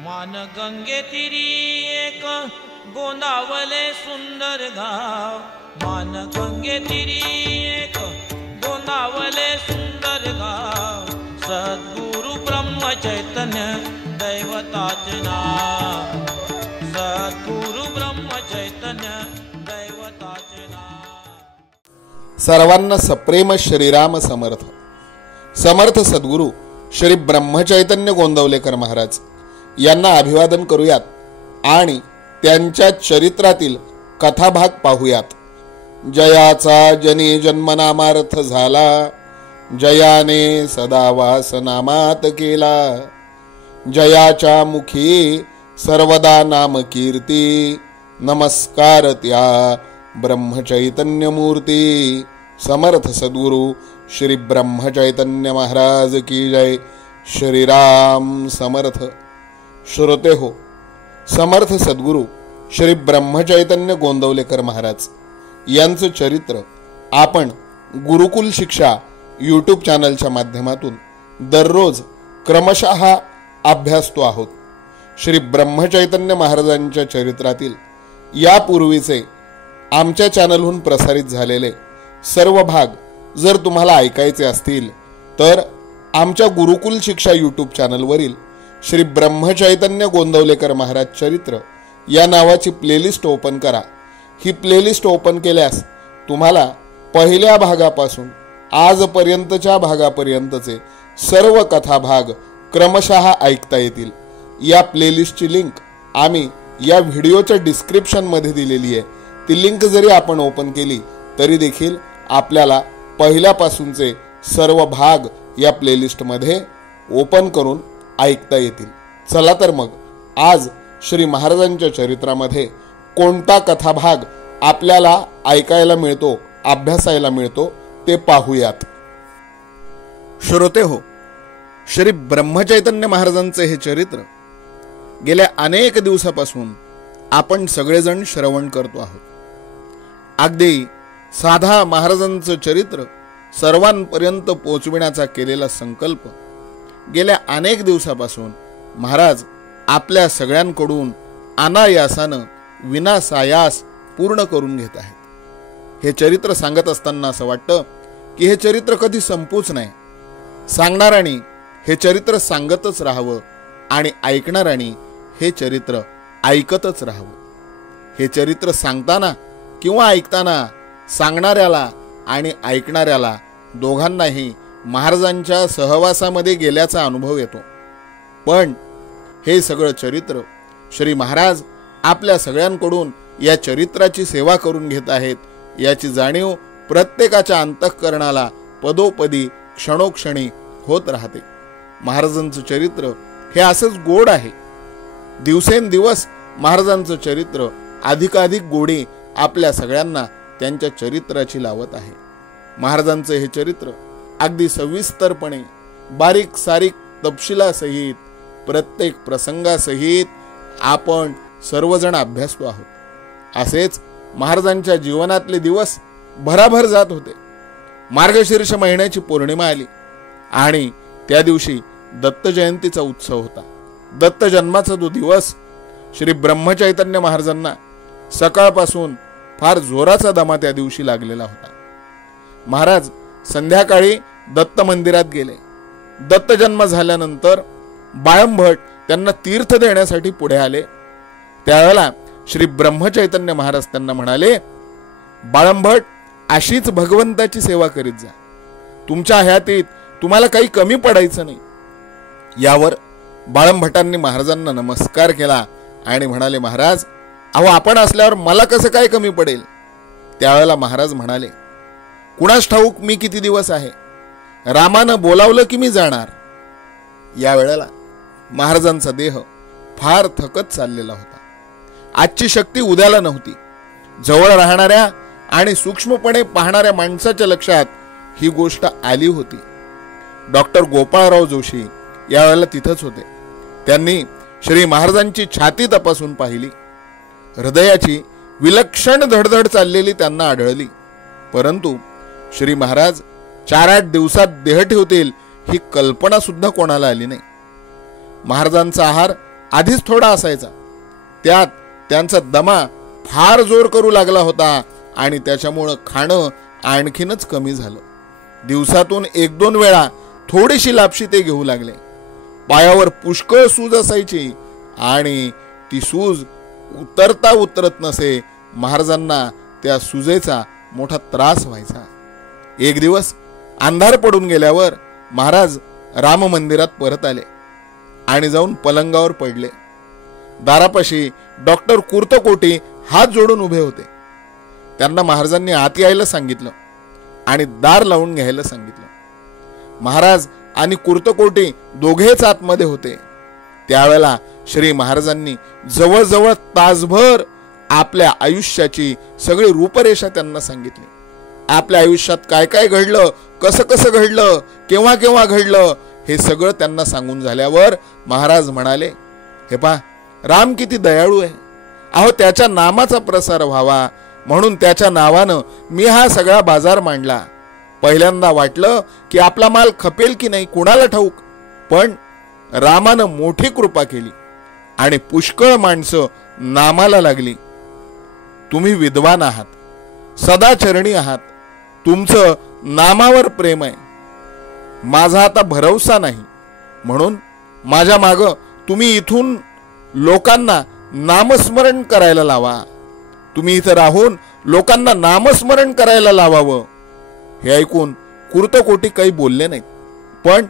मान गंगे तिरी एक गोंदावले सुंदर गाव, मान गंगे तिरी एक गोंदावले सुंदर गाव, सद्गुरु ब्रह्म चैतन्य दैवताचे नाव, सद्गुरु ब्रह्म चैतन्य दैवताचे नाव। सर्वांना सप्रेम श्रीराम समर्थ। समर्थ सद्गुरु श्री ब्रह्मचैतन्य गोंदवलेकर महाराज यांना अभिवादन करूयात आणि त्यांच्या चरित्रातील कथाभाग पाहूयात। जयाचा जनी जन्मनामार्थ झाला, जयाने सदा वासनामात केला, जयाच्या मुखी सर्वदा नाम कीर्ती, नमस्कार त्या ब्रह्मचैतन्य मूर्ती। समर्थ सद्गुरु श्री ब्रह्मचैतन्य महाराज की जय। श्रीराम समर्थ। श्रोते हो, समर्थ सद्गुरु श्री ब्रह्मचैतन्य गोंदवलेकर महाराज यांचं चरित्र आपण गुरुकुल शिक्षा यूट्यूब चॅनलच्या माध्यमातून दररोज क्रमशः अभ्यासतो आहोत। श्री ब्रह्मचैतन्य महाराजांच्या चरित्रातील यापूर्वीचे आमच्या चॅनलहून प्रसारित झालेले सर्व भाग जर तुम्हाला ऐकायचे असतील तर आमच्या गुरुकुल शिक्षा यूट्यूब चॅनलवरील श्री ब्रह्मचैतन्य गोंदवलेकर महाराज चरित्र या नावाची प्लेलिस्ट ओपन करा। ही प्लेलिस्ट ओपन केल्यास तुम्हाला पहिल्या भागापासून आजपर्यंतच्या भागापर्यंतचे सर्व कथा भाग क्रमशः ऐकता येतील। या प्लेलिस्टची लिंक आम्ही या व्हिडिओच्या डिस्क्रिप्शनमध्ये दिलेली आहे। ती लिंक जरी आपण ओपन केली तरी देखील आपल्याला पहिल्यापासूनचे सर्व भाग या प्लेलिस्टमध्ये ओपन करून ऐकता येतील। चला तर मग आज श्री महाराजांच्या चरित्रामध्ये कोणता कथाभाग आपल्याला ऐकायला मिळतो, अभ्यासायला मिळतो ते पाहूयात। श्रोते हो, श्री ब्रह्मचैतन्य महाराजांचे हे चरित्र गेल्या अनेक दिवसापासून आपण सगळेजण श्रवण करतो आहोत। अगदी साधा महाराजांचं चरित्र सर्वांपर्यंत पोहोचविण्याचा केलेला संकल्प गेल्या अनेक दिवसापासून महाराज आपल्या सगळ्यांकडून अनायासानं विनासायास पूर्ण करून घेत आहेत। हे चरित्र सांगत असताना असं वाटतं की हे चरित्र कधी संपूच नाही। सांगणाऱ्याने हे चरित्र सांगतच राहावं आणि ऐकणाऱ्याने हे चरित्र ऐकतच राहावं। हे चरित्र सांगताना किंवा ऐकताना सांगणाऱ्याला आणि ऐकणाऱ्याला दोघांनाही महाराजांच्या सहवासामध्ये गेल्याचा अनुभव येतो। पण हे सगळं चरित्र श्री महाराज आपल्या सगळ्यांकडून या चरित्राची सेवा करून घेत आहेत याची जाणीव प्रत्येकाच्या अंतःकरणाला पदोपदी क्षणोक्षणी होत राहते। महाराजांचं चरित्र हे असंच गोड आहे। दिवसेंदिवस महाराजांचं चरित्र अधिकाधिक गोडी आपल्या सगळ्यांना त्यांच्या चरित्राची लावत आहे। महाराजांचे हे चरित्र अगदी सविस्तरपणे बारीक सारीक तपशिलासहित प्रत्येक प्रसंगासहित आपण सर्वजण अभ्यासतो आहोत। असेच महाराजांच्या जीवनातले दिवस भराभर जात होते। मार्गशीर्ष महिन्याची पौर्णिमा आली आणि त्या दिवशी दत्त जयंतीचा उत्सव होता। दत्त जन्माचा तो दिवस श्री ब्रह्मचैतन्य महाराजांना सकाळपासून फार जोराचा दमा त्या दिवशी लागलेला होता। महाराज संध्याकाळी दत्त मंदिरात गेले। दत्त जन्म झाल्यानंतर बाळंभट त्यांना तीर्थ देण्यासाठी पुढे आले। त्यावेळेला श्री ब्रह्मचैतन्य महाराज त्यांना म्हणाले, बाळंभट अशीच भगवंताची सेवा करीत जा, तुमच्या हयातीत तुम्हाला काही कमी पडायचं नाही। यावर बाळंभटांनी महाराजांना नमस्कार केला आणि म्हणाले, महाराज अहो आपण असल्यावर मला कसं काय कमी पडेल। त्यावेळेला महाराज म्हणाले, कुणास ठाऊक मी किती दिवस आहे, रामानं बोलावलं की मी जाणार। या वेळेला महाराजांचा देह फार थकत चाललेला होता। आजची शक्ती उद्याला नव्हती। जवळ राहणाऱ्या आणि सूक्ष्मपणे पाहणाऱ्या माणसाच्या लक्षात ही गोष्ट आली होती। डॉक्टर गोपाळराव जोशी यावेळेला तिथंच होते। त्यांनी श्री महाराजांची छाती तपासून पाहिली। हृदयाची विलक्षण धडधड चाललेली त्यांना आढळली, परंतु श्री महाराज 4-8 दिवसात देह ठेवतील ही कल्पना सुद्धा कोणाला आली नाही। महाराजांचा आहार आधीच थोडा असायचा, त्यात त्यांचा दमा फार जोर करू लागला होता आणि त्याच्यामुळं खाणं आणखीनच कमी झालं. दिवसातून 1-2 वेळा थोडीशी लापशी ते घेऊ लागले. पायावर पुष्कळ सूज असायची आणि ती सूज उतरता उतरत नसे. महाराजांना त्या सुजेचा मोठा त्रास व्हायचा. एक दिवस अंधार पडून गेल्यावर महाराज राम मंदिरात परत आले आणि जाऊन पलंगावर पडले. दारापाशी डॉक्टर कुर्तकोटी हात जोडून उभे होते. त्यांना महाराजांनी आत यायला सांगितलं आणि दार लावून घ्यायला सांगितलं. महाराज आणि कुर्तकोटी दोघेच आतमध्ये होते. त्यावेळेला श्री महाराजांनी जवळजवळ तासभर आपल्या आयुष्याची सगळी रूपरेषा त्यांना सांगितली. आपल्या आयुष्यात काय काय घडलं, कसं कसं घडलं, केव्हा केव्हा घडलं, हे सगळं त्यांना सांगून झाल्यावर महाराज म्हणाले, हे पहा, राम किती दयाळू आहे. अहो, त्याच्या नामाचा प्रसार व्हावा म्हणून त्याच्या नावानं मी हा सगळा बाजार मांडला. पहिल्यांदा वाटलं की आपला माल खपेल की नाही कुणाला ठाऊक, पण रामानं मोठी कृपा केली आणि पुष्कळ माणसं नामाला लागली. तुम्ही विद्वान आहात, सदाचरणी आहात, तुमचं नामावर प्रेम आहे. माझा आता भरवसा नाही, म्हणून माझ्या मागं तुम्ही इथून लोकांना नामस्मरण करायला लावा. तुम्ही इथं राहून लोकांना नामस्मरण करायला लावावं. हे ऐकून कुर्तकोटी काही बोलले नाहीत, पण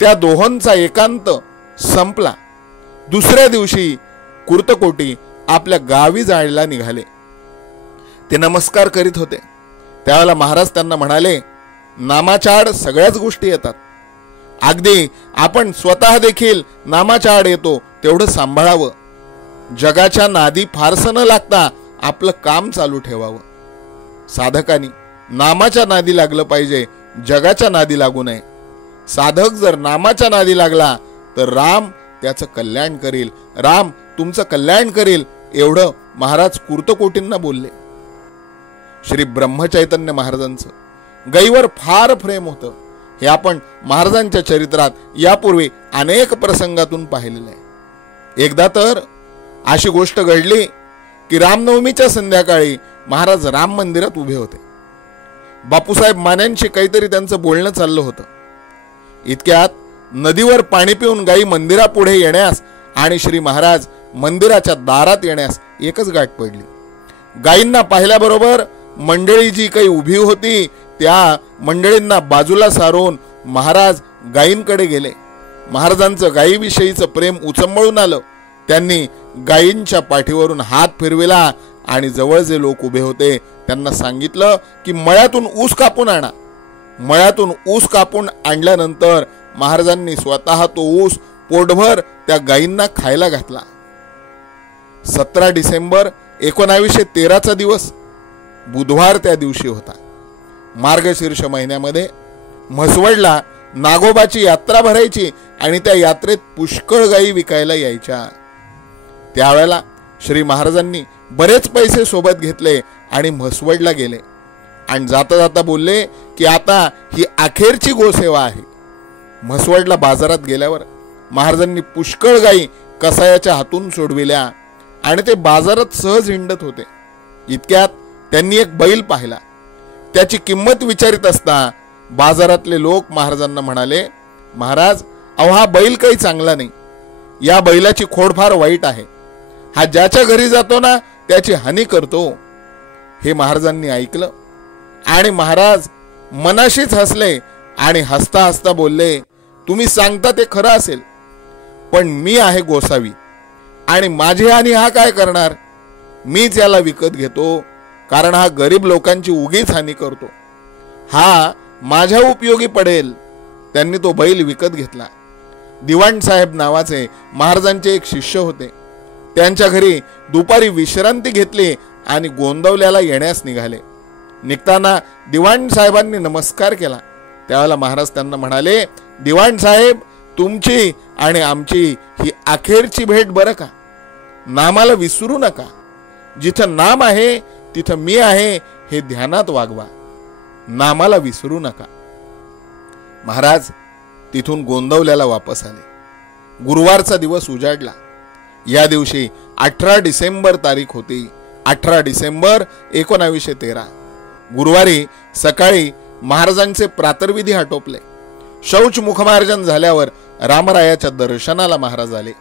त्या दोहोंचा एकांत संपला. दुसऱ्या दिवशी कुर्तकोटी आपल्या गावी जायला निघाले. ते नमस्कार करीत होते. त्यावेळेला महाराज त्यांना म्हणाले, नामाच्या आड सगळ्याच गोष्टी येतात. अगदी आपण स्वतः देखील नामाच्या आड येतो, तेवढं सांभाळावं. जगाच्या नादी फारसं न लागता आपलं काम चालू ठेवावं. साधकांनी नामाच्या नादी लागलं पाहिजे, जगाच्या नादी लागू नये. साधक जर नामाच्या नादी लागला तर राम त्याचं कल्याण करील, राम तुमचं कल्याण करील, एवढं महाराज कुर्तकोटींना बोलले. श्री ब्रह्मचैतन्य महाराजांचं गायीवर फार प्रेम होतं. हे आपण महाराजांच्या चरित्रात यापूर्वी अनेक प्रसंगातून पाहिलेलं आहे. एकदा तर अशी गोष्ट घडली की रामनवमीच्या संध्याकाळी महाराज राम मंदिरात उभे होते. बापूसाहेब मान्यांशी काहीतरी त्यांचं बोलणं चाललं होतं. इतक्यात नदीवर पाणी पिऊन गायी मंदिरापुढे येण्यास आणि श्री महाराज मंदिराच्या दारात येण्यास एकच गाठ पडली. गायींना पाहिल्याबरोबर मंडळी जी काही उभी होती त्या मंडळींना बाजूला सारून महाराज गायींकडे गेले. महाराजांचं गायीविषयीचं प्रेम उचंबळून आलं. त्यांनी गायींच्या पाठीवरून हात फिरविला आणि जवळ जे लोक उभे होते त्यांना सांगितलं की मळ्यातून ऊस कापून आणा. मळ्यातून ऊस कापून आणल्यानंतर महाराजांनी स्वतः तो ऊस पोटभर त्या गायींना खायला घातला. 17 डिसेंबर 1913चा दिवस बुधवार त्या दिवशी होता. मार्गशीर्ष महिन्यामध्ये म्हसवडला नागोबाची यात्रा भरायची आणि त्या यात्रेत पुष्कळ गायी विकायला यायच्या. त्यावेळेला श्री महाराजांनी बरेच पैसे सोबत घेतले आणि म्हसवडला गेले आणि जाता जाता बोलले की आता ही अखेरची गोसेवा आहे. म्हसवडला बाजारात गेल्यावर महाराजांनी पुष्कळ गायी कसायाच्या हातून सोडविल्या आणि ते बाजारात सहज हिंडत होते. इतक्यात त्यांनी एक बैल पाहिला. त्याची किंमत विचारित असता बाजारातले लोक महाराजांना म्हणाले, महाराज, अहो हा बैल काही चांगला नाही, या बैलाची खोड फार वाईट आहे, हा ज्याच्या घरी जातो ना त्याची हानी करतो. हे महाराजांनी ऐकलं आणि महाराज मनाशीच हसले आणि हसता हसता बोलले, तुम्ही सांगता ते खरं असेल, पण मी आहे गोसावी आणि माझी हानी हा काय करणार. मीच याला विकत घेतो, कारण हा गरीब लोकांची उगीच हानी करतो, हा माझ्या उपयोगी पडेल. त्यांनी तो बैल विकत घेतला. दिवाण साहेब नावाचे महाराजांचे एक शिष्य होते. त्यांच्या घरी दुपारी विश्रांती घेतली आणि गोंदवल्याला येण्यास निघाले. निघताना दिवाण साहेबांनी नमस्कार केला. त्यावेळेला महाराज त्यांना म्हणाले, दिवाण साहेब, तुमची आणि आमची ही अखेरची भेट बरं का. नामाला विसरू नका. जिथं नाम आहे तिथं मी आहे हे ध्यानात वागवा. नामाला विसरू नका. महाराज तिथून गोंदवल्याला वापस आले. गुरुवारचा दिवस उजाडला. या दिवशी 18 डिसेंबर तारीख होती. 18 डिसेंबर 1913. गुरुवारी सकाळी महाराजांचे प्रातर्विधी आटोपले. शौच मुखमार्जन झाल्यावर रामरायाच्या दर्शनाला महाराज आले.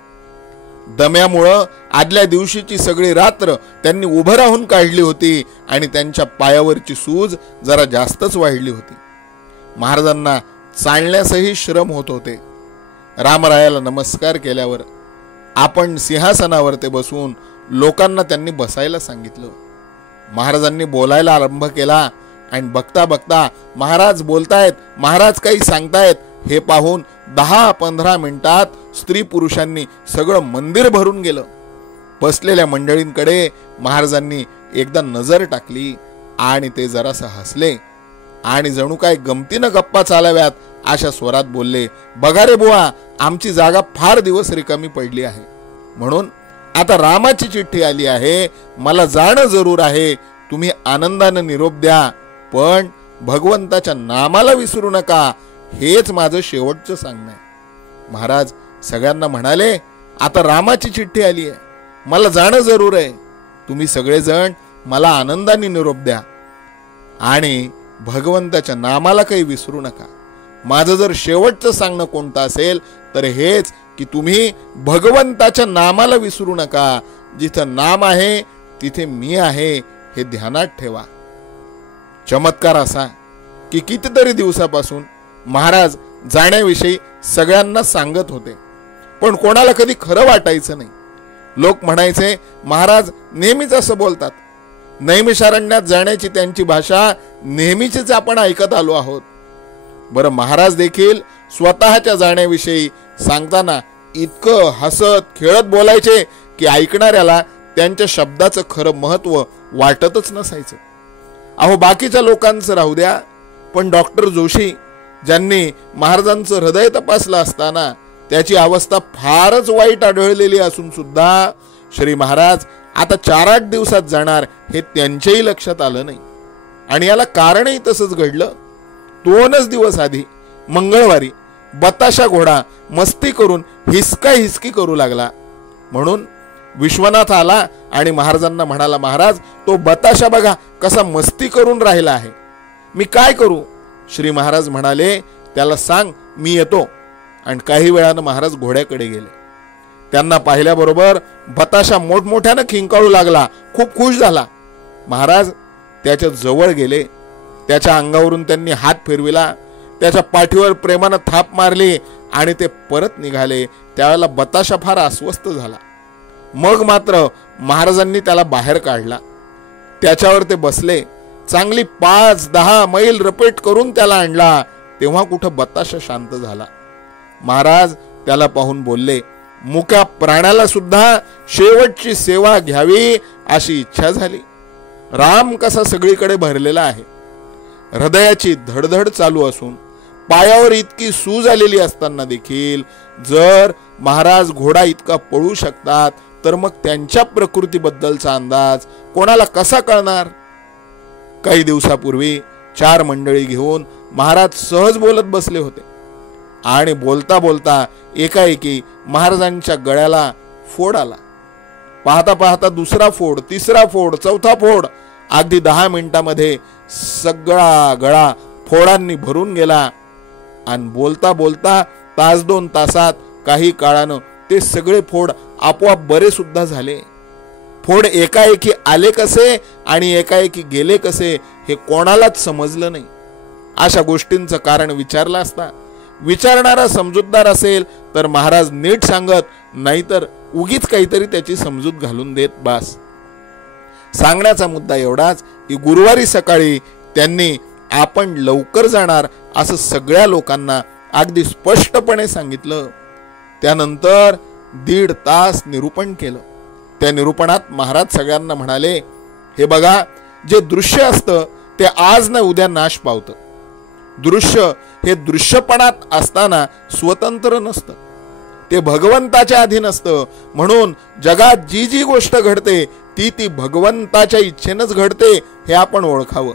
दम्यामुळं आदल्या दिवशीची सगळी रात्र त्यांनी उभं राहून काढली होती आणि त्यांच्या पायावरची सूज जरा जास्तच वाढली होती. महाराजांना चालण्यासही श्रम होत होते. रामरायाला नमस्कार केल्यावर आपण सिंहासनावर ते बसून लोकांना त्यांनी बसायला सांगितलं. महाराजांनी बोलायला आरंभ केला आणि बघता बघता महाराज बोलतायत, महाराज काही सांगतायत हे पाहून 10-15 मिनिटात स्त्री पुरुषांनी सगळं मंदिर भरून गेलं. बसलेल्या मंडळींकडे महाराजांनी एकदा नजर टाकली आणि ते जरासं हसले आणि जणू काय गमतीनं गप्पा चालाव्यात अशा स्वरात बोलले, बघा रे बुवा, आमची जागा फार दिवस रिकामी पडली आहे, म्हणून आता रामाची चिठ्ठी आली आहे, मला जाणं जरूर आहे. तुम्ही आनंदानं निरोप द्या, पण भगवंताच्या नामाला विसरू नका, हेच माझं शेवटचं सांगणं आहे. महाराज सगळ्यांना म्हणाले, आता रामाची चिठ्ठी आली आहे, मला जाणं जरूर आहे, तुम्ही सगळेजण मला आनंदाने निरोप द्या आणि भगवंताच्या नामाला काही विसरू नका. माझं जर शेवटचं सांगणं कोणतं असेल तर हेच की तुम्ही भगवंताच्या नामाला विसरू नका. जिथं नाम आहे तिथे मी आहे हे ध्यानात ठेवा. चमत्कार असा की कितीतरी दिवसापासून महाराज जाण्याविषयी सगळ्यांना सांगत होते, पण कोणाला कधी खरं वाटायचं नाही. लोक म्हणायचे, महाराज नेहमीच असं बोलतात. नैमिषारण्यात जाण्याची त्यांची भाषा नेहमीचीच आपण ऐकत आलो आहोत. बरं, महाराज देखील स्वतःच्या जाण्याविषयी सांगताना इतकं हसत खेळत बोलायचे की ऐकणाऱ्याला त्यांच्या शब्दाचं खरं महत्व वाटतच नसायचं. अहो, बाकीच्या लोकांचं राहू द्या, पण डॉक्टर जोशी ज्यांनी महाराजांचं हृदय तपासलं असताना त्याची अवस्था फारच वाईट आढळलेली असून सुद्धा श्री महाराज आता 4-8 दिवसात जाणार हे त्यांच्याही लक्षात आलं नाही. आणि याला कारणही तसंच घडलं. 2च दिवस आधी मंगळवारी बताशा घोडा मस्ती करून हिसकी करू लागला. म्हणून विश्वनाथ आला आणि महाराजांना म्हणाला, महाराज तो बताशा बघा कसा मस्ती करून राहिला आहे, मी काय करू? श्री महाराज म्हणाले, त्याला सांग मी येतो. आणि काही वेळानं महाराज घोड्याकडे गेले. त्यांना पाहिल्याबरोबर बताशा मोठमोठ्यानं खिंकाळू लागला, खूप खुश झाला. महाराज त्याच्या जवळ गेले, त्याच्या अंगावरून त्यांनी हात फिरविला, त्याच्या पाठीवर प्रेमानं थाप मारली आणि ते परत निघाले. त्यावेळेला बताशा फार अस्वस्थ झाला. मग मात्र महाराजांनी त्याला बाहेर काढला, त्याच्यावर ते बसले, चांगली 5-10 मैल रपेट करून त्याला आणला. तेव्हा कुठं बताशा शांत झाला. महाराज त्याला पाहून बोलले, मुक्या प्राण्याला सुद्धा शेवटची सेवा घ्यावी अशी इच्छा झाली. राम कसा सगळीकडे भरलेला आहे. हृदयाची धडधड चालू असून पायावर इतकी सूज आलेली असताना देखील जर महाराज घोडा इतका पळू शकतात तर मग त्यांच्या प्रकृतीबद्दलचा अंदाज कोणाला कसा कळणार? काही दिवसापूर्वी 4 मंडळी घेऊन महाराज सहज बोलत बसले होते आणि बोलता बोलता एकाएकी महाराजांच्या गळ्याला फोड आला. पाहता पाहता दुसरा फोड, तिसरा फोड, चौथा फोड, अगदी 10 मिनिटांमध्ये सगळा गळा फोडांनी भरून गेला. आणि बोलता बोलता 1-2 तासात काही काळानं ते सगळे फोड आपोआप बरे सुद्धा झाले. फोड एकाएकी आले कसे आणि एकाएकी गेले कसे हे कोणालाच समजलं नाही. अशा गोष्टींचं कारण विचारलं असता विचारणारा समजूतदार असेल तर महाराज नीट सांगत, नाहीतर उगीच काहीतरी त्याची समजूत घालून देत बास. सांगण्याचा मुद्दा एवढाच की गुरुवारी सकाळी त्यांनी आपण लवकर जाणार असं सगळ्या लोकांना अगदी स्पष्टपणे सांगितलं. त्यानंतर 1.5 तास निरूपण केलं. त्या निरूपणात महाराज सगळ्यांना म्हणाले, हे बघा, जे दृश्य असतं ते आज ना उद्या नाश पावतं. दृश्य हे दृश्यपणात असताना स्वतंत्र नसतं, ते भगवंताच्या अधीन असतं. म्हणून जगात जी जी गोष्ट घडते ती भगवंताच्या इच्छेनंच घडते हे आपण ओळखावं.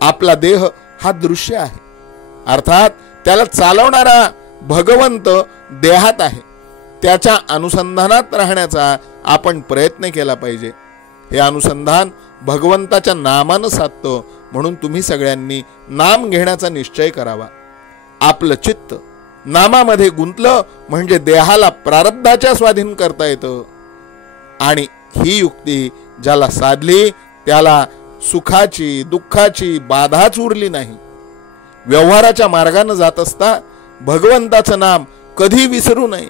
आपला देह हा दृश्य आहे, अर्थात त्याला चालवणारा भगवंत देहात आहे. त्याच्या अनुसंधानात राहण्याचा आपण प्रयत्न केला पाहिजे. हे अनुसंधान भगवंताच्या नामानं साधतं, म्हणून तुम्ही सगळ्यांनी नाम घेण्याचा निश्चय करावा. आपलं चित्त नामामध्ये गुंतलं म्हणजे देहाला प्रारब्धाच्या स्वाधीन करता येतं. आणि ही युक्ती ज्याला साधली त्याला सुखाची दुःखाची बाधाच उरली नाही. व्यवहाराच्या मार्गाने जात असता भगवंताचं नाम कधी विसरू नये.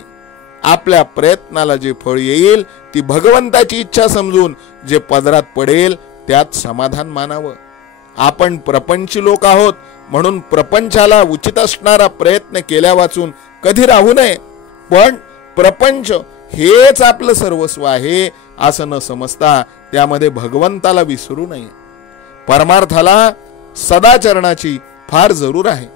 आपल्या प्रयत्नाला जे फळ येईल ती भगवंताची इच्छा समजून जे पदरात पडेल त्यात समाधान मानावं. आपण प्रपंची लोक आहोत म्हणून प्रपंचाला उचित असणारा प्रयत्न केल्या वाचून कधी राहू नये. पण प्रपंच हेच आपलं सर्वस्व आहे असं न समजता त्यामध्ये भगवंताला विसरू नये. परमार्थाला सदाचरणाची फार जरूर आहे.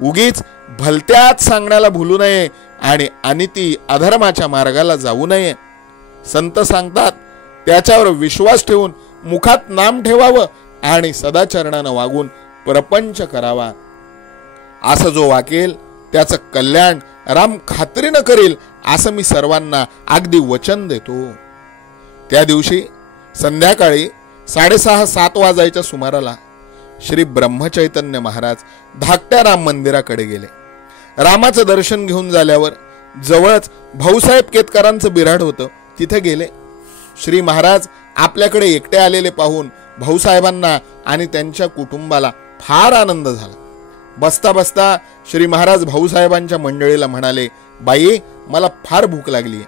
उगीच भलत्याच सांगण्याला भूलू नये आणि अनिती अधर्माच्या मार्गाला जाऊ नये. संत सांगतात त्याच्यावर विश्वास ठेवून मुखात नाम ठेवावं आणि सदाचरणानं वागून प्रपंच करावा. असं जो वाकेल त्याचं कल्याण राम खात्रीनं करेल असं मी सर्वांना अगदी वचन देतो. त्या दिवशी संध्याकाळी 6:30-7 वाजायच्या सुमाराला श्री ब्रह्मचैतन्य महाराज धाकट्या राम मंदिराकडे गेले. रामाचं दर्शन घेऊन झाल्यावर जवळच भाऊसाहेब केतकरांचं बिऱ्हाड होतं, तिथे गेले. श्री महाराज आपल्याकडे एकटे आलेले पाहून भाऊसाहेबांना आणि त्यांच्या कुटुंबाला फार आनंद झाला. बसता बसता श्री महाराज भाऊसाहेबांच्या मंडळीला म्हणाले, बाई मला फार भूक लागली आहे,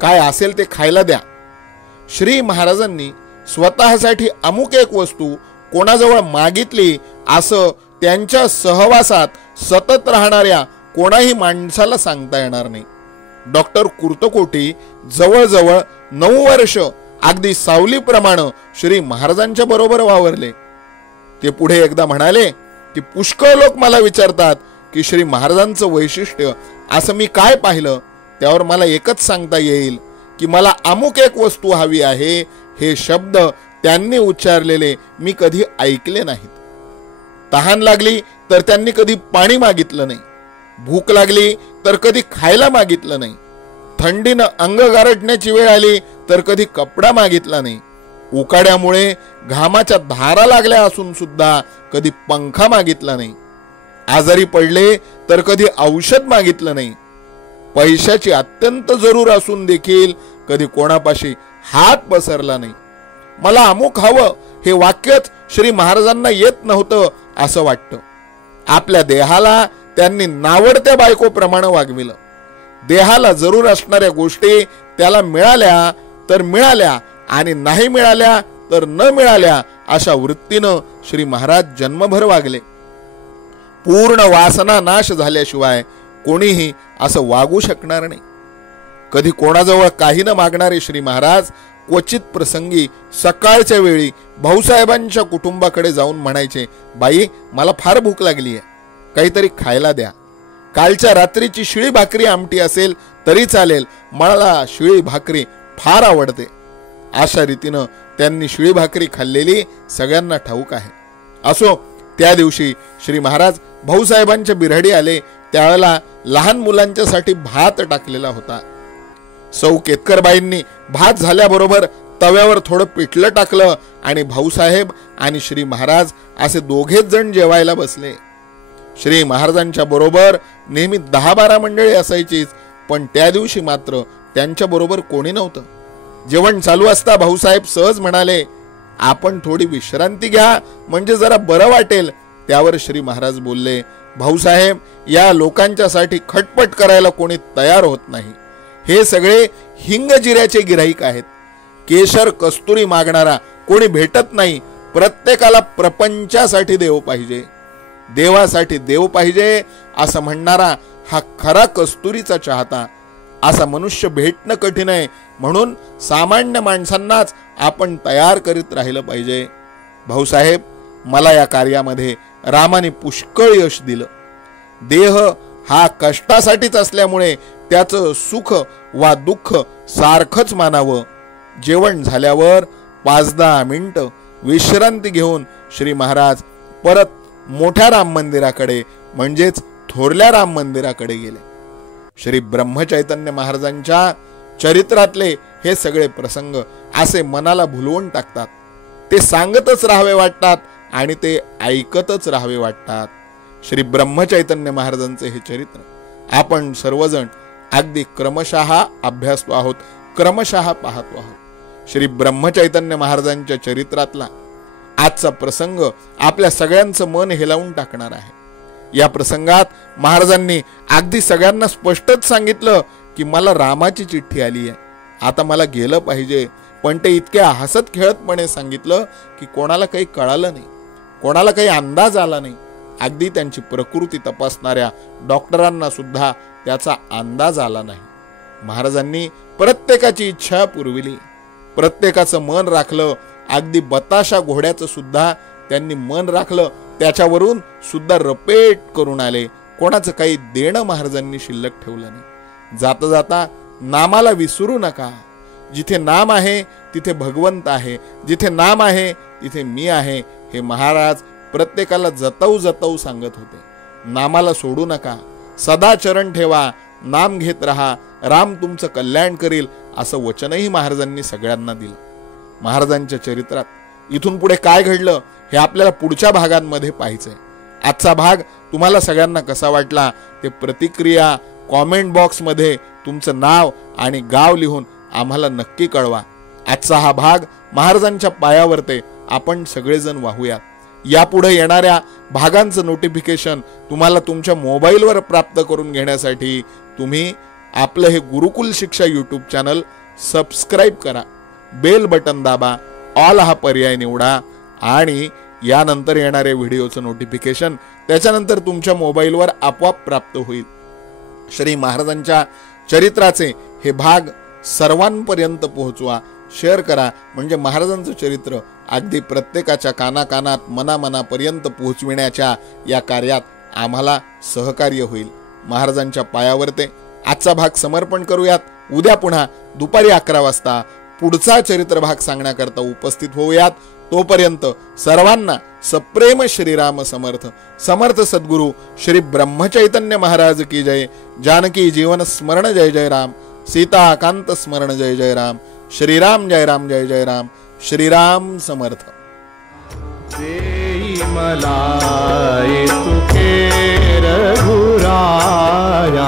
काय असेल ते खायला द्या. श्री महाराजांनी स्वतःसाठी अमुक एक वस्तू कोणाजवळ मागितली असं त्यांच्या सहवासात सतत राहणाऱ्या कोणाही माणसाला सांगता येणार नाही. डॉक्टर कुर्तकोटी जवळजवळ 9 वर्ष अगदी सावलीप्रमाणे श्री महाराजांच्या बरोबर वावरले. ते पुढे एकदा म्हणाले की पुष्कळ लोक मला विचारतात की श्री महाराजांचं वैशिष्ट्य असं मी काय पाहिलं. त्यावर मला एकच सांगता येईल की मला अमुक एक वस्तू हवी आहे. हे शब्द त्यांनी उच्चारलेले मी कधी ऐकले नाहीत. तहान लागली तर त्यांनी कधी पाणी मागितलं नाही. भूक लागली तर कधी खायला मागितलं नाही. थंडीनं अंग गारठण्याची वेळ आली तर कधी कपडा मागितला नाही. उकाड्यामुळे घामाच्या धारा लागल्या असून सुद्धा कधी पंखा मागितला नाही. आजारी पडले तर कधी औषध मागितलं नाही. पैशाची अत्यंत जरूर असून देखील कधी कोणापाशी हात पसरला नाही. मला अमुक हवं हे वाक्यच श्री महाराजांना येत नव्हतं असं वाटतं. आपल्या देहाला त्यांनी नावडत्या बायकोप्रमाणे वागविलं. देहाला जरूर असणाऱ्या गोष्टी त्याला मिळाल्या तर मिळाल्या आणि नाही मिळाल्या तर न मिळाल्या अशा वृत्तीनं श्री महाराज जन्मभर वागले. पूर्ण वासना नाश झाल्याशिवाय कोणीही असं वागू शकणार नाही. कधी कोणाजवळ काही न मागणारे श्री महाराज क्वचित प्रसंगी सकाळच्या वेळी भाऊसाहेबांच्या कुटुंबाकडे जाऊन म्हणायचे, बाई मला फार भूक लागली आहे, काहीतरी खायला द्या. कालच्या रात्रीची शिळी भाकरी आमटी असेल तरी चालेल, मला शिळी भाकरी फार आवडते. अशा रीतीनं त्यांनी शिळी भाकरी खाल्लेली सगळ्यांना ठाऊक आहे. असो, त्या दिवशी श्री महाराज भाऊसाहेबांच्या बिऱ्हाडी आले त्यावेळेला लहान मुलांच्यासाठी भात टाकलेला होता. सौ केतकरबाईंनी भात झाल्याबरोबर तव्यावर थोडं पिठलं टाकलं आणि भाऊसाहेब आणि श्री महाराज असे दोघेच जण जेवायला बसले. श्री महाराजांच्या बरोबर नेहमी 10-12 मंडळी असायचीच, पण त्या दिवशी मात्र त्यांच्या बरोबर कोणी नव्हतं. जेवण चालू असता भाऊसाहेब सहज म्हणाले, आपण थोडी विश्रांती घ्या म्हणजे जरा बरं वाटेल. त्यावर श्री महाराज बोलले, भाऊसाहेब या लोकांच्यासाठी खटपट करायला कोणी तयार होत नाही. हे सगळे हिंग जिऱ्याचे गिऱ्हाईक आहेत. केशर कस्तुरी मागणारा कोणी भेटत नाही. प्रत्येकाला प्रपंचासाठी देव पाहिजे, देवासाठी देव पाहिजे असं म्हणणारा हा खरा कस्तुरीचा चाहता. असा मनुष्य भेटणं कठीण आहे, म्हणून सामान्य माणसांनाच आपण तयार करीत राहिलं पाहिजे. भाऊसाहेब, मला या कार्यामध्ये रामाने पुष्कळ यश दिलं. देह हा कष्टासाठीच असल्यामुळे त्याचं सुख वा दुःख सारखंच मानावं. जेवण झाल्यावर 5-10 मिनिटं विश्रांती घेऊन श्री महाराज परत मोठ्या राम मंदिराकडे म्हणजेच थोरल्या राम मंदिराकडे गेले. श्री ब्रह्मचैतन्य महाराजांच्या चरित्रातले हे सगळे प्रसंग असे मनाला भुलवून टाकतात. ते सांगतच राहावे वाटतात आणि ते ऐकतच राहावे वाटतात. श्री ब्रह्मचैतन्य महाराजांचे हे चरित्र आपण सर्वजण अगदी क्रमशः अभ्यासतो आहोत, क्रमशः पाहतो आहोत. श्री ब्रह्मचैतन्य महाराजांच्या चरित्रातला आजचा प्रसंग आपल्या सगळ्यांचं मन हेलावून टाकणार आहे. या प्रसंगात महाराजांनी अगदी सगळ्यांना स्पष्टच सांगितलं की मला रामाची चिठ्ठी आली आहे, आता मला गेलं पाहिजे. पण ते इतक्या हसत खेळतपणे सांगितलं की कोणाला काही कळालं नाही, कोणाला काही अंदाज आला नाही. अगदी त्यांची प्रकृती तपासणाऱ्या डॉक्टरांना सुद्धा त्याचा अंदाज आला नाही. महाराजांनी प्रत्येकाची इच्छा पुरविली, प्रत्येकाचं मन राखलं. अगदी बताशा घोड्याचं सुद्धा त्यांनी मन राखलं, त्याच्यावरून सुद्धा रपेट करून आले. कोणाचं काही देणं महाराजांनी शिल्लक ठेवलं नाही. जाता जाता नामाला विसरू नका. जिथे नाम आहे तिथे भगवंत आहे, जिथे नाम आहे तिथे मी आहे, हे महाराज प्रत्येकाला जतऊ जतऊ सांगत होते. नामाला सोडू नका, सदा चरण ठेवा, नाम घेत राहा, राम तुमचं कल्याण करील, असं वचनही महाराजांनी सगळ्यांना दिलं. महाराजांच्या चरित्रात इथून पुढे काय घडलं हे आपल्याला पुढच्या भागांमध्ये पाहायचंय. आजचा भाग तुम्हाला सगळ्यांना कसा वाटला ते प्रतिक्रिया कॉमेंट बॉक्समध्ये तुमचं नाव आणि गाव लिहून आम्हाला नक्की कळवा. आजचा हा भाग महाराजांच्या पायावरते आपण सगळेजण वाहूया. यापुढे येणाऱ्या भागांचं नोटिफिकेशन तुम्हाला तुमच्या मोबाईलवर प्राप्त करून घेण्यासाठी तुम्ही आपलं हे गुरुकुल शिक्षा यूट्यूब चॅनल सबस्क्राईब करा, बेल बटन दाबा, ऑल हा पर्याय निवडा आणि यानंतर येणाऱ्या व्हिडिओचं नोटिफिकेशन त्याच्यानंतर तुमच्या मोबाईलवर आपोआप प्राप्त होईल. श्री महाराजांच्या चरित्राचे हे भाग सर्वांपर्यंत पोहोचवा, शेअर करा, म्हणजे महाराजांचं चरित्र अगदी प्रत्येकाच्या कानाकानात मनामनापर्यंत पोहोचविण्याच्या या कार्यात आम्हाला सहकार्य होईल. महाराजांच्या पायावर ते आजचा भाग समर्पण करूयात. उद्या पुन्हा दुपारी 11 वाजता पुढचा चरित्र भाग सांगण्याकरता उपस्थित होऊयात. तोपर्यंत सर्वांना सप्रेम श्रीराम समर्थ. समर्थ सद्गुरु श्री ब्रह्मचैतन्य महाराज की जय. जानकी जीवन स्मरण जय जय राम. सीता कांत स्मरण जय जय राम. श्रीराम जय राम जय जय राम. श्रीराम समर्थ. मला तुके रघुराया